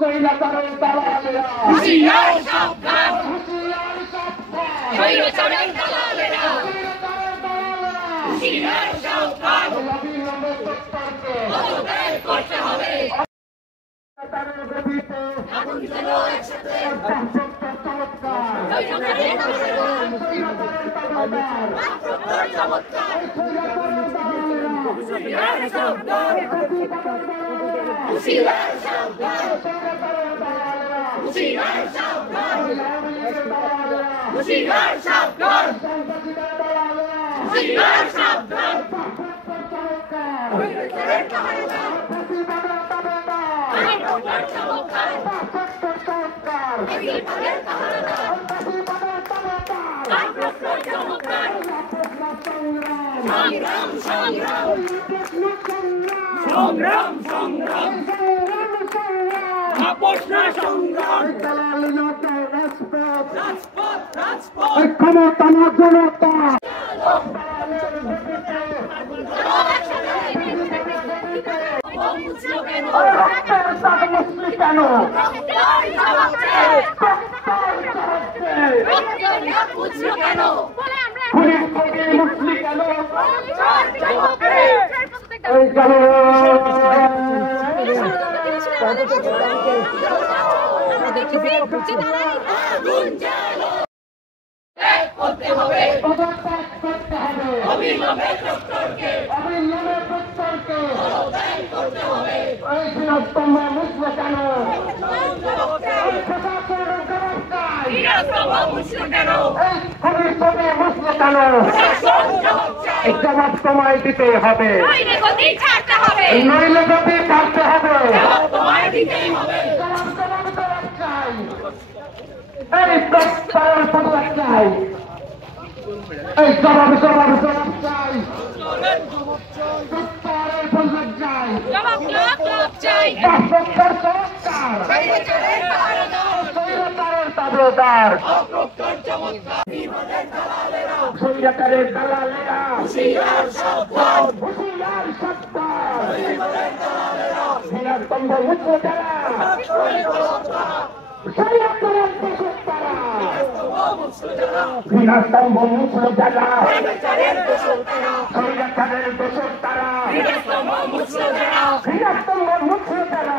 স্বৈরাচারের দালালেরা হুঁশিয়ার সাবধান, হুঁশিয়ার সাবধান, স্বৈরাচারের দালালেরা হুঁশিয়ার সাবধান, অবিলম্বে প্রত্যর্থে পদত্যাগ করতে হবে। স্বৈরাচারের গতিতে আগুন জ্বালো একসাথে, চমৎকার স্বৈরাচারের দালালেরা চমৎকার হুঁশিয়ার সাবধান, হুঁশিয়ার সাবধান, হুঁশিয়ার সাবধান, হুঁশিয়ার সাবধান, হুঁশিয়ার সাবধান, সংগ্রাম সংগ্রাম সংগ্রাম সংগ্রাম আপোষ না সংগ্রাম, রাজপথ রাজপথ রাজপথ, ক্ষমতা না জনতা, জবাব তোমায় দিতে হবে, নইলে গতি ছাড়তে হবে, এই প্রত্যয়ের পদত্যাগ চাই, এই জবাব জবাব জবাব চাই, প্রত্যয়ের পদত্যাগ চাই, চমৎকার তাবেদার, স্বৈরাচারের দালালেরা হুঁশিয়ার সাবধান, হুঁশিয়ার সাবধান, স্তম্ভ মুছে যারা স্বৈরাচারের দোষরা, স্তম্ভ মুছে যারা স্বৈরাচারের দোষরা, স্তম্ভ মুছে যারা